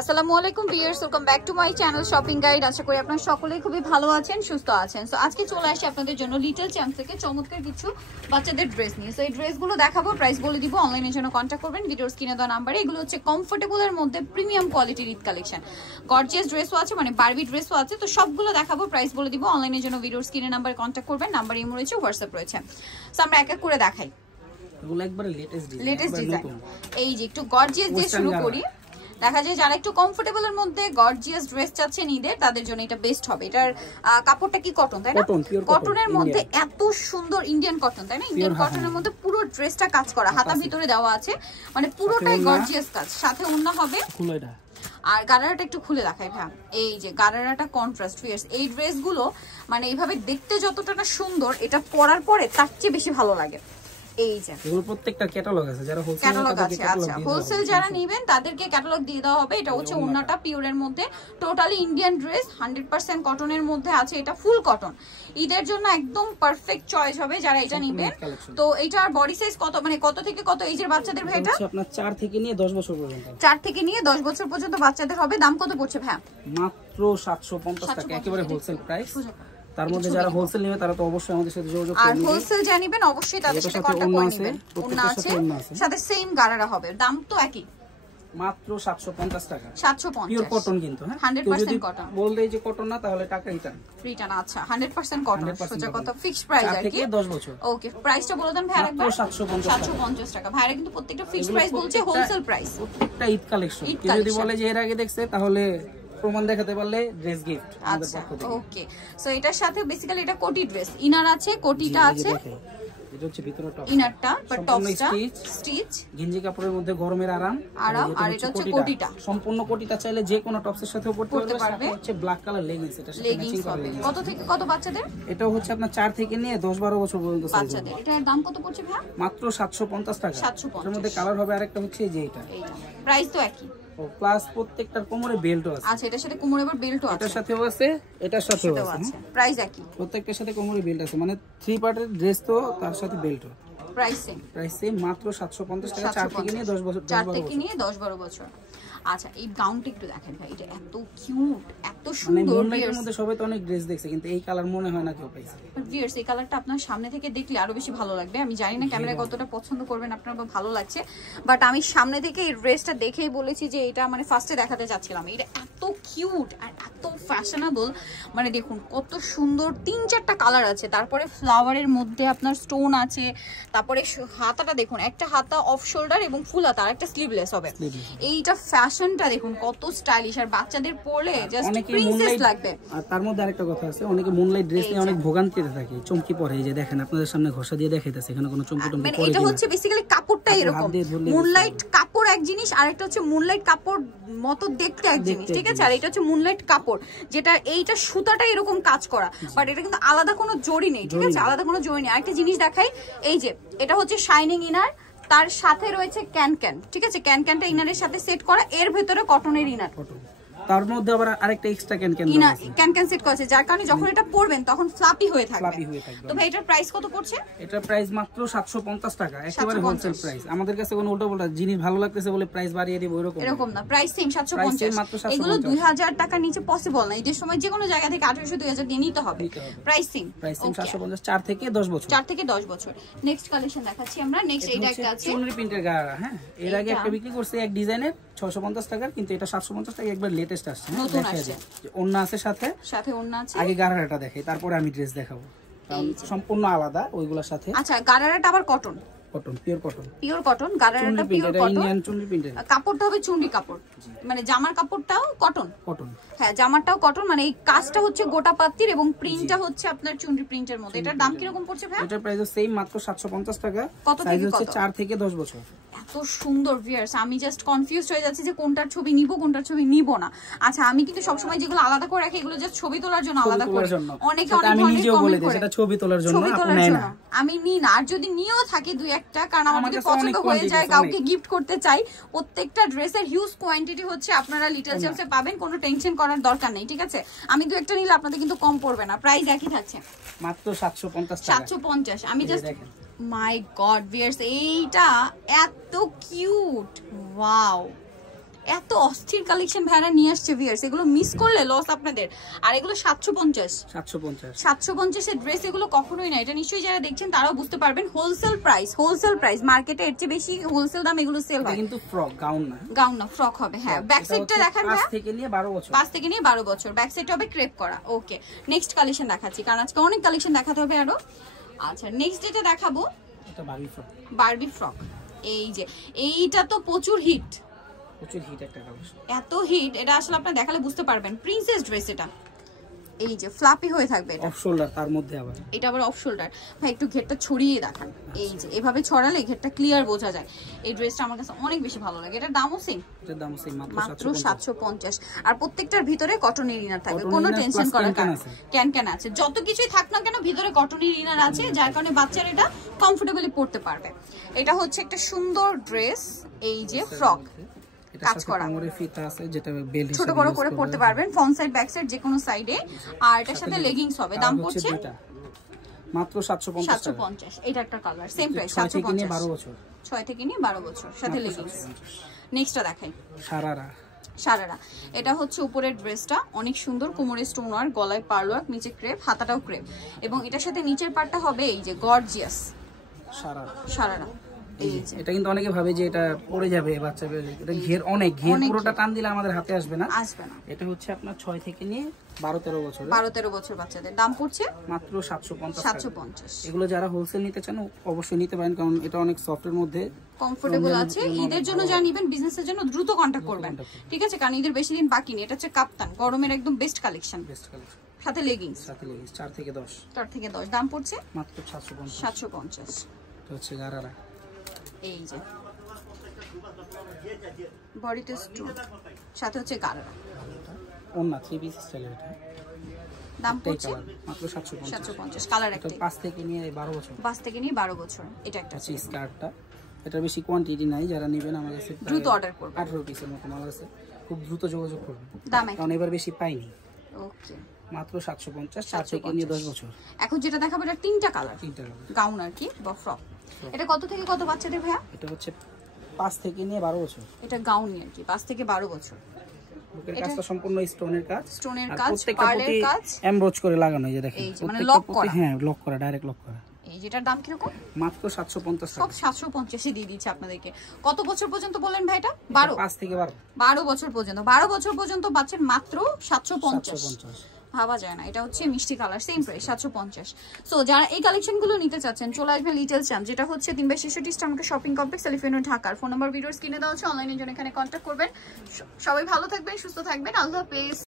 আসসালামু আলাইকুম viewers, welcome back to my channel shopping guide. আশা করি আপনারা সকলেই খুবই ভালো আছেন, সুস্থ আছেন। সো আজকে চলে আসি আপনাদের জন্য লিটল চ্যাম্পস থেকে চমৎকার কিছু বাচ্চাদের ড্রেস নিয়ে। সো এই ড্রেসগুলো দেখাবো, প্রাইস বলে দিব, অনলাইনের জন্য কন্ট্যাক্ট করবেন ভিডিওর স্ক্রিনে দেওয়া নাম্বারে। এগুলো হচ্ছে কমফোর্টেবলের মধ্যে প্রিমিয়াম কোয়ালিটির ঈদ কালেকশন। গর্জিয়াস ড্রেসও আছে, মানে বারবি ড্রেসও আছে। তো সবগুলো দেখাবো, প্রাইস বলে দিব, অনলাইনের জন্য ভিডিওর স্ক্রিনে নাম্বারে কন্ট্যাক্ট করবেন। নাম্বার ইমো রয়েছে, হোয়াটসঅ্যাপ রয়েছে। সো আমরা এক এক করে দেখাই। এগুলো একবারে লেটেস্ট ডিজাইন। এই যে একটু গর্জিয়াস দিয়ে শুরু করি। দেখা যায় যারা একটু কমফোর্টেবলের মধ্যে গর্জিয়াস ড্রেস চাচ্ছেন ঈদের, তাদের জন্য এটা বেস্ট হবে। এটার কাপড়টা কি কটন, তাই না? কটনের মধ্যে এত সুন্দর ইন্ডিয়ান কটন, তাই না? ইন্ডিয়ান কটনের মধ্যে পুরো ড্রেসটা কাজ করা, হাতা ভিতরে দেওয়া আছে, মানে পুরোটাই গর্জিয়াস কাজ। সাথে ওন্না হবে, আর গারারাটা একটু খুলে দেখাই ভাই। এই যে গারারাটা কন্ট্রাস্ট ফিয়ার্স। এই ড্রেসগুলো মানে এইভাবে দেখতে যতটা না সুন্দর, এটা পরার পরে তার চেয়ে বেশি ভালো লাগে। এই যে এগুলো প্রত্যেকটা ক্যাটালগ আছে, যারা হোলসেল ক্যাটালগ আছে। আচ্ছা, হোলসেল যারা নেবেন তাদেরকে ক্যাটালগ দিয়ে দেওয়া হবে। এটা হচ্ছে ওন্নাটা পিওরের মধ্যে, টোটালি ইন্ডিয়ান ড্রেস, 100% কটনের মধ্যে আছে। এটা ফুল কটন, ঈদের জন্য একদম পারফেক্ট চয়েস হবে যারা এটা নেবেন। তো এটার বডি সাইজ কত, মানে কত থেকে কত এজের বাচ্চাদের ভাই? এটা আপনার 4 থেকে নিয়ে 10 বছর পর্যন্ত। 4 থেকে নিয়ে 10 বছর পর্যন্ত বাচ্চাদের হবে। দাম কত পড়ছে ভাই? মাত্র 750 টাকা, একেবারে হোলসেল প্রাইস। তার মধ্যে যারা হোলসেল নেবে তারা তো অবশ্যই আমাদের সাথে যোগাযোগ করবেন। আর হোলসেল জানিবেন অবশ্যই তাদের সাথে কন্টাক্ট করে নেবেন। ওন্না আছে, সাথে সেম গারারা হবে। দাম তো একই, মাত্র 750 টাকা। 750 পিওর কটন কিন্তু, হ্যাঁ 100% কটন। বললে যে কটন না, তাহলে টাকা রিটার্ন। আচ্ছা, 100% কটন, সোজা কথা, ফিক্সড প্রাইস আর কি। 10 বছর। ওকে, প্রাইসটা বলে দেন ভাই আরেকবার। 750 টাকা। ভাইরা কিন্তু প্রত্যেকটা ফিক্সড প্রাইস বলছে, হোলসেল প্রাইস। প্রত্যেকটা ঈদ কালেকশন। কেউ যদি বলে যে এর আগে দেখছে, তাহলে প্রমাণ দেখাতে পারলে ড্রেস গিফট আমাদের পক্ষ থেকে। ওকে, সো এটার সাথে বেসিক্যালি এটা কোটি ড্রেস, ইনার আছে, কোটিটা আছে। এটা হচ্ছে ভিতরে টপ, ইনারটা বা টপটা স্টিচ, গেঞ্জি কাপড়ের মধ্যে গরমের আরাম। আর এটা হচ্ছে কোটিটা, সম্পূর্ণ কোটিটা চাইলে যে কোনো টপসের সাথে পরতে পারবে। হচ্ছে ব্ল্যাক কালার লেগিংস, এটা সাথে ম্যাচিং করা লেগিংস। কত থেকে কত বাচ্চাদের? এটা হচ্ছে আপনার 4 থেকে নিয়ে 10-12 বছর পর্যন্ত বাচ্চাদের। এটার দাম কত পড়ছে ভাই? মাত্র 750 টাকা। 750 এর মধ্যে কালার হবে আরেকটা হচ্ছে এই যে এটা। প্রাইস তো একই। প্লাস প্রত্যেকটার কোমরে বেল্টও আছে। আচ্ছা, এটার সাথে কোমরে আবার বেল্টও আছে। এটার সাথেও আছে, এটার সাথেও আছে। প্রাইস একই, প্রত্যেকটার সাথে কোমরে বেল্ট আছে, মানে 3 পার্টের ড্রেস তো তার সাথে বেল্টও। প্রাইস সেম মাত্র 750 টাকা। 4 থেকে নিয়ে 10 বছর। 4 থেকে নিয়ে 10-12 বছর। আচ্ছা, এই গাউনটা একটু দেখেন ভাই, এটা এত কিউট, এত সুন্দর। এর মধ্যে সবাই তো অনেক ড্রেস দেখছে, কিন্তু এই কালার মনে হয় না কেউ পাইছে। ভিউয়ার্স, এই কালারটা আপনার সামনে থেকে দেখলে আরো বেশি ভালো লাগবে। আমি জানি না ক্যামেরায় কতটা পছন্দ করবেন আপনারা, বা ভালো লাগছে, বাট আমি সামনে থেকে এই ড্রেসটা দেখেই বলেছি যে এটা মানে ফার্স্টে দেখাতে চাচ্ছিলাম। এটা এত কিউট আর এত ফ্যাশনেবল, মানে দেখুন কত সুন্দর। 3-4টা কালার আছে, তারপরে ফ্লাওয়ারের মধ্যে আপনার স্টোন আছে, তারপরে হাতাটা দেখুন, একটা হাতা অফ শোল্ডার এবং ফুল হাতা, আর একটা স্লিভলেস হবে। এইটা ফ্যাশনটা দেখুন কত স্টাইলিশ, আর বাচ্চাদের পরলে জাস্ট প্রিন্সেস লাগবে। আর তার মধ্যে আরেকটা কথা আছে, অনেকে মুনলাইট ড্রেস নিয়ে অনেক ভোগান্তিতে থাকে, চমকি পড়ে। এই যে দেখেন, আপনাদের সামনে ঘষা দিয়ে দেখাইতেছে, এখানে কোনো চমকি টমকি পড়ে না। এটা হচ্ছে বেসিক্যালি কাপড়টাই এরকম। মুনলাইট কাপড় এক জিনিস, আর একটা হচ্ছে মুনলাইট কাপড় মতো দেখতে এক জিনিস, ঠিক আছে? আর এটা হচ্ছে মুনলাইট কাপড়, যেটা এইটা সুতাটা এরকম কাজ করা, বাট এটা কিন্তু আলাদা কোনো জড়ি নেই, ঠিক আছে? আলাদা কোনো জড়ি নেই। আরেকটা জিনিস দেখাই, এই যে এটা হচ্ছে শাইনিং ইনার, তার সাথে রয়েছে ক্যান, ঠিক আছে? ক্যানটা ইনারের সাথে সেট করা, এর ভেতরে কটনের ইনার, তার মধ্যে আবার আরেকটা এক্সট্রা ক্যান সেট করা আছে, যার কারণে যখন এটা পরবেন তখন ফ্লাপি হয়ে থাকবে। তো ভাই এটার প্রাইস কত পড়ছে? এটার প্রাইস মাত্র 750 টাকা, একেবারে হোলসেল প্রাইস। আমাদের কাছে কোনো উল্টোপাল্টা জিনিস ভালো লাগতেছে বলে প্রাইস বাড়িয়ে দিব এরকম না, প্রাইস সেম 750। এগুলো 2000 টাকার নিচে পসিবল না, ঈদের সময় যে কোনো জায়গা থেকে 1800-2000 দিয়ে নিতে হবে। প্রাইস সেম 750, 4 থেকে 10 বছর। 4 থেকে 10 বছর। নেক্সট কালেকশন দেখাচ্ছি আমরা। নেক্সট এইটা একটা আছে চুনরি প্রিন্টের গাড়া। হ্যাঁ, এর আগে একটা বিক্রি করছে এক ডিজাইনের 650 টাকার, কিন্তু এটা 750 টাকা, একবার লেটেস্ট আসছে, নতুন আসছে। ওন্না আছে সাথে ওন্না আছে। আগে গাড়াটা দেখাই, তারপরে আমি ড্রেস দেখাবো, সম্পূর্ণ আলাদা ওইগুলোর সাথে। আচ্ছা, গাড়াটা আবার কটন, পিওর কটন, গাড়াটা পিওর কটন। ইন্ডিয়ান চুনরি প্রিন্টের কাপড়টা হবে চুনরি কাপড়, মানে জামার কাপড়টাও কটন। হ্যাঁ, জামাটাও কটন, মানে এই কাজটা হচ্ছে গোটা পাত্তির এবং প্রিন্টটা হচ্ছে আপনার চুনরি প্রিন্টের মধ্যে। এটার দাম কি রকম পড়ছে ভাই? এটার প্রাইস সেম মাত্র 750 টাকা। কত থেকে কত? 4 থেকে 10 বছর। এত সুন্দর ভিউয়ার্স, আমি জাস্ট কনফিউজড হয়ে যাচ্ছি যে কোনটার ছবি নিব কোনটার ছবি নিব না। আচ্ছা, আমি কিন্তু সবসময় যেগুলো আলাদা করে রাখি এগুলো জাস্ট ছবি তোলার জন্য আলাদা করে। অনেকে অনেক ধরনের কমেন্ট করে, সেটা ছবি তোলার জন্য আমি নিই না। আর যদি নিয়েও থাকি 2-1টা, কারণ আমাদের পছন্দ হয়ে যায়, কাউকে গিফট করতে চাই। প্রত্যেকটা ড্রেসের হিউজ কোয়ান্টিটি হচ্ছে আপনারা লিটল চ্যাম্পসে পাবেন, কোনো টেনশন করার দরকার নেই, ঠিক আছে? আমি 2-1টা নিলে আপনাদের কিন্তু কম পড়বে না, প্রাইস একই থাকছে মাত্র 750 টাকা। 750। আমি জাস্ট মাই গড ভিউয়ার্স, এইটা এত কিউট, ওয়াও! এত অস্থির কালেকশন ভাইরা নিয়ে আসছে ভিউয়ার্স, এগুলো মিস করলে লস আপনাদের। আর এগুলো 750 এর ড্রেস, এগুলো কখনোই না। এটা নিশ্চয়ই যারা দেখছেন তারাও বুঝতে পারবেন। হোলসেল প্রাইস মার্কেটে এর চেয়ে বেশি হোলসেল দাম এগুলো সেল হয়। কিন্তু ফ্রক গাউন না ফ্রক হবে। হ্যাঁ, ব্যাক সাইডটা দেখান ভাই। 5 থেকে নিয়ে 12 বছর, 5 থেকে নিয়ে 12 বছর। ব্যাক সাইডটা হবে ক্রেপ করা। ওকে, নেক্সট কালেকশন দেখাচ্ছি কারণ আজকে অনেক কালেকশন দেখাতে হবে আরো। আচ্ছা, নেক্সট যেটা দেখাবো এটা বারবি ফ্রক। এই যে এইটা তো প্রচুর হিট একটা কালেকশন, এত হিট, এটা আসলে আপনারা দেখালে বুঝতে পারবেন। প্রিন্সেস ড্রেস এটা, এই যে ফ্লাপি হয়ে থাকবে, এটা অফ শোল্ডার, তার মধ্যে আবার এটা আবার অফ শোল্ডার। ভাই একটু ঘেরটা ছড়িয়ে দেখান। এই যে এভাবে ছড়ালে ঘেরটা ক্লিয়ার বোঝা যায়। এই ড্রেসটা আমার কাছে অনেক বেশি ভালো লাগে। এটার দামও সেম, মাত্র 750। আর প্রত্যেকটার ভিতরে কটনের ইনার থাকবে, কোনো টেনশন করার ক্যান আছে। যত কিছুই থাক না কেন ভিতরে কটনের ইনার আছে, যার কারণে বাচ্চারা এটা কমফোর্টেবলি পড়তে পারবে। এটা হচ্ছে একটা সুন্দর ড্রেস, এই যে ফ্রক কাজ করা, ফিতা আছে যেটা বেল্ট ছোট বড় করে পড়তে পারবেন, ফ্রন্ট সাইড ব্যাক সাইড যে কোনো সাইডে। আর এটার সাথে লেগিংস হবে। দাম পড়ছে মাত্র 750। এটা একটা কালার, সেম প্রাইস 750। 6 থেকে নিয়ে 12 বছর, সাথে লেগিংস। নেক্সটটা দেখাই সারারা। এটা হচ্ছে উপরের ড্রেসটা অনেক সুন্দর, কোমরে স্টোন ওয়ার্ক, গলায় পার্ল ওয়ার্ক, নিচে ক্রেপ, হাতাটাও ক্রেপ, এবং এটার সাথে নিচের পার্টটা হবে এই যে গর্জিয়াস সারারা। এটা কিন্তু অনেকে ভাবে যে এটা পড়ে যাবে বাচ্চাদের, এটা ঘের অনেক পুরোটা টান দিলে আমাদের হাতে আসবে না। এটা হচ্ছে আপনার 6 থেকে নিয়ে 12-13 বছর বাচ্চাদের। দাম পড়ছে মাত্র 750। এগুলো যারা হোলসেল নিতে চান অবশ্যই নিতে পারেন, কারণ এটা অনেক সফটের মধ্যে কমফোর্টেবল আছে। ঈদের জন্য যা নিবেন, বিজনেসের জন্য দ্রুত কন্টাক্ট করবেন, ঠিক আছে? কারণ ঈদের বেশি দিন বাকি নেই। এটা হচ্ছে কাপ্তান, গরমের একদম বেস্ট কালেকশন, সাথে লেগিংস 4 থেকে 10। দাম পড়ছে মাত্র 750। এটা হচ্ছে গারারা, এই যে বডিতে স্টোন, সাথে হচ্ছে গারারা, ওন্না 3 পিস স্টাইল। এটা দাম পড়ছে মাত্র 750। কালার একটা 5 থেকে নিয়ে 12 বছর। এটা একটা স্কার্টটা, এটা বেশি কোয়ান্টিটি নাই, যারা নেবেন আমার কাছে দ্রুত অর্ডার করবেন। 18 পিসের মতো মাল আছে, খুব দ্রুত যোগাযোগ করবেন। দাম কারণ এবার বেশি পাইনি। ওকে, মাত্র 750। 4 থেকে নিয়ে 10 বছর। এখন যেটা দেখাবো এটা তিনটা কালার, গাউন আর কি, বা ফ্রক। এটা কত থেকে কত বাচ্চাদের ভাইয়া? এটা হচ্ছে 5 থেকে নিয়ে 12 বছর। এটা গাউন আর কি, 5 থেকে 12 বছর। বুকের কাজটা সম্পূর্ণ স্টোনের কাজ, পার্লের কাজ, এমব্রোজ করে লাগানো। এই যে দেখেন, মানে লক করা। হ্যাঁ, লক করা, ডাইরেক্ট লক করা। এই যেটার দাম কি রকম? মাত্র 750 টাকা। সব 750 দিয়ে দিচ্ছে আপনাদেরকে। কত বছর পর্যন্ত বলেন ভাই এটা? 12। 5 থেকে 12 বছর পর্যন্ত। 12 বছর পর্যন্ত বাচ্চার মাত্র 750। ভাবা যায় না। এটা হচ্ছে মিষ্টি কালার, সেম প্রাইস 750। সো যারা এই কালেকশনগুলো নিতে চাচ্ছেন চলে আসবেন লিটল চ্যাম্প, যেটা হচ্ছে 3/66 স্টামকে শপিং কমপ্লেক্স, এলিফ্যান্ট রোড, ঢাকার। ফোন নাম্বার ভিডিওস কিনে দেওয়া হচ্ছে, অনলাইনের জন্য এখানে কন্ট্যাক্ট করবেন। সবাই ভালো থাকবেন, সুস্থ থাকবেন, আল্লাহ হাফেজ।